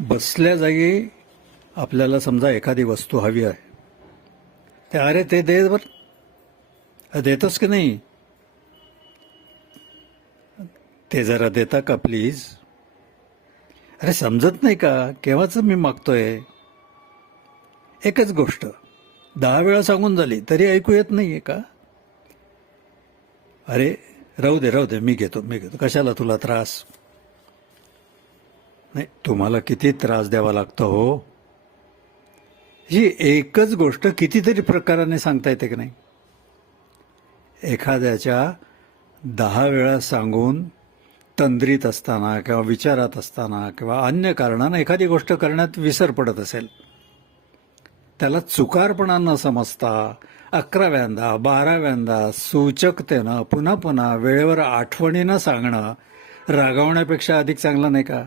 बसल्या जागी आपल्याला समजा एखादी वस्तू हवी आहे. ते अरे ते दे बर. देतोस की नाही? ते जरा देता का प्लीज अरे समजत नाही का? केव्हाच मी मागतोय? एकच गोष्ट. दहा वेळा सांगून झाली तरी ऐकू येत नाही आहे का? अरे राहू दे राहू दे मी घेतो मी घेतो. कशाला तुला त्रास? नाही तुम्हाला किती त्रास द्यावा लागतो हो? ही एकच गोष्ट कितीतरी प्रकाराने सांगता येते की नाही? एखाद्याच्या दहा वेळा सांगून तंद्रीत असताना किंवा विचारात असताना किंवा अन्य कारणानं एखादी गोष्ट करण्यात विसर पडत असेल त्याला चुकारपणा न समजता अकराव्यांदा बाराव्यांदा सूचकतेनं पुन्हा पुन्हा वेळेवर आठवणीनं सांगणं रागावण्यापेक्षा अधिक चांगलं नाही का?